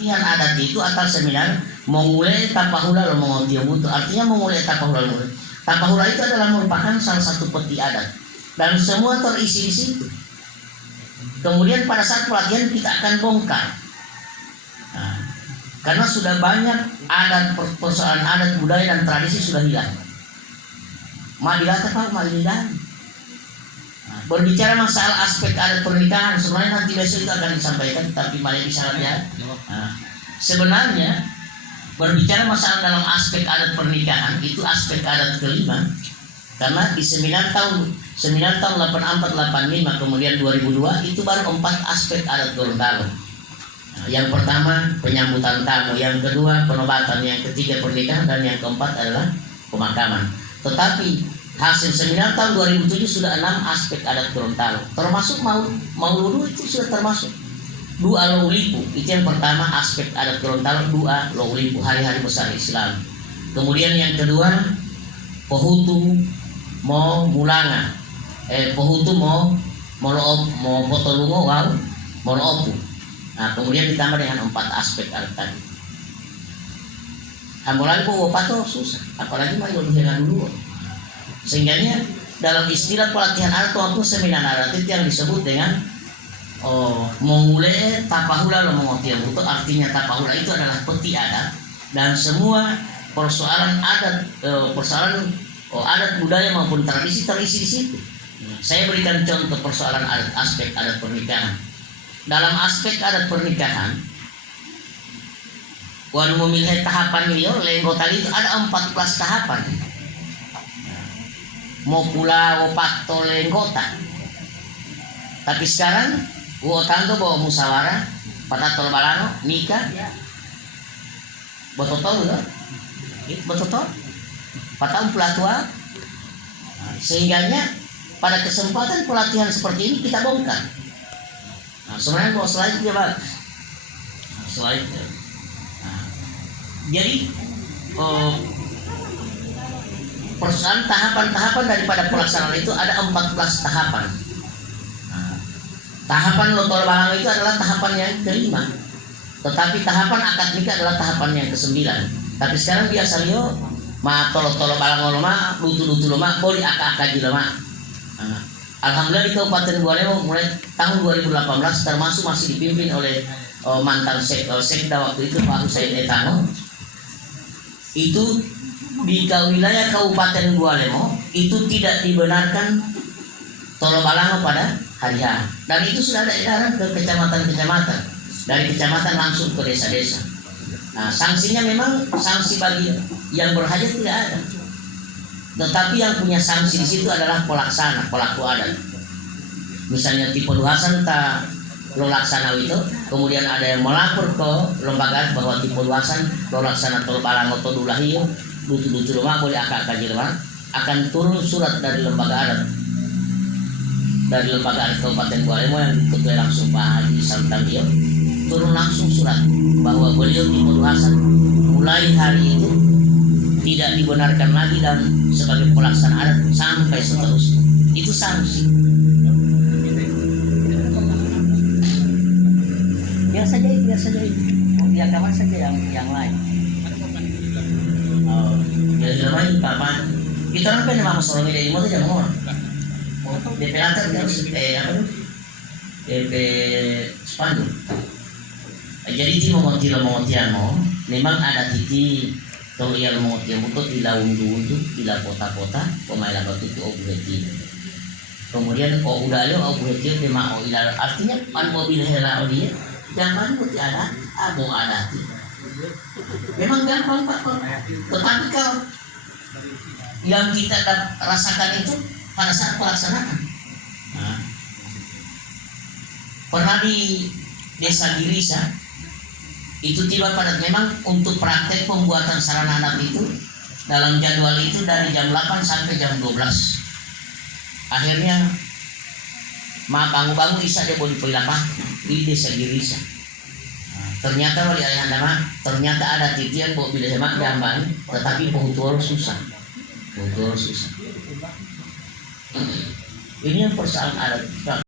Latihan adat itu atau seminar mengulai tapahula lo mengontio butuh, artinya mengulai tapahula lo. Tapahula itu adalah merupakan salah satu peti adat dan semua terisi di situ. Kemudian pada saat pelatihan kita akan bongkar, nah, karena sudah banyak adat, persoalan adat, budaya dan tradisi sudah hilang. Madilata pak, madilan. Berbicara masalah aspek adat pernikahan, sebenarnya nanti besok itu akan disampaikan, tapi banyak isyaratnya. Nah, sebenarnya berbicara masalah dalam aspek adat pernikahan itu aspek adat kelima, karena di seminar tahun 8485 kemudian 2002 itu baru 4 aspek adat Gorontalo. Nah, yang pertama penyambutan tamu, yang kedua penobatan, yang ketiga pernikahan, dan yang keempat adalah pemakaman. Tetapi hasil seminar tahun 2007 sudah 6 aspek adat Gorontalo, termasuk Mauludu itu sudah termasuk. Dua Laulipu itu yang pertama aspek adat Gorontalo, dua Laulipu, hari-hari besar Islam. Kemudian yang kedua Pohutu mo mulanga, Pohutu mo potolungo wow moloopu. Nah kemudian ditambah dengan 4 aspek adat tadi. Ambulan po pato susah, apalagi mau dengan dulu. Sehingganya dalam istilah pelatihan adat maupun seminar adat itu yang disebut dengan mengule tapahula lo mengotiang itu, artinya tapahula itu adalah peti adat dan semua persoalan adat, adat budaya maupun tradisi terisi di situ. Saya berikan contoh persoalan adat, aspek adat pernikahan. Dalam aspek adat pernikahan, wanu memilih tahapan beliau lenggo tadi itu ada 14 tahapan. Mau pula wapato lenggota. Tapi sekarang wotanto bawa musyawarah, patatol balano, nikah, bototol loh, bototol, patang pelatua. Sehingganya pada kesempatan pelatihan seperti ini kita bongkar. Nah, sebenarnya mau slide dia bagus. Slide. Nah, jadi persoalan tahapan-tahapan daripada pelaksanaan itu ada 14 tahapan. Nah, tahapan lotol balang itu adalah tahapan yang kelima, tetapi tahapan akad nikah adalah tahapan yang ke-9. Tapi sekarang biasa liyo ma tolo-tolo balang loma, lutu-lutu loma, boleh akad-akad loma. Nah, alhamdulillah di Kabupaten Bualemo mulai tahun 2018 termasuk masih dipimpin oleh mantan sekda waktu itu Pak Husain Etano. Itu di wilayah Kabupaten Bualemo itu tidak dibenarkan tolo balango pada hari H, dan itu sudah ada edaran ke kecamatan-kecamatan, dari kecamatan langsung ke desa-desa. Nah sanksinya memang sanksi bagi yang berhajat tidak ada, tetapi yang punya sanksi di situ adalah pelaksana, pelaku adat. Misalnya tipe luasan tak lo laksana itu, kemudian ada yang melapor ke lembaga bahwa tipe luasan lo laksana tolo balango to dulahiyo lutu-lutu rumah boleh akak rumah, akan turun surat dari lembaga adat, dari lembaga adat Kabupaten Bualemo yang ketua langsung Pak Haji Santambio, turun langsung surat bahwa beliau tipe Hasan mulai hari itu tidak dibenarkan lagi dan sebagai pelaksana adat sampai seterusnya. Itu sanksi. Biar saja biar kawan saja yang lain. Jadi namanya papan kita kan memang masalah media itu jangan ngomong. DP lantar harus apa tuh? DP spanduk. Jadi itu mengotian memang ada titik tol yang mengotian untuk di laundu untuk di kota-kota pemain batu itu obuheti. Kemudian udahnya obuheti dia mau ilar, artinya an mobil hela dia jangan putih ada abu ada. Memang gampang Pak, tetapi kalau yang kita rasakan itu pada saat pelaksanaan. Nah, pernah di Desa Girisa itu tiba pada memang untuk praktek pembuatan sarana adat itu dalam jadwal itu dari jam 8 sampai jam 12. Akhirnya bangun isa dia boleh pilapah di Desa Girisa. Ternyata wali ayah nama ternyata ada titian bawa bila hemat jamban, tetapi pohutol susah. Ini yang persoalan adat.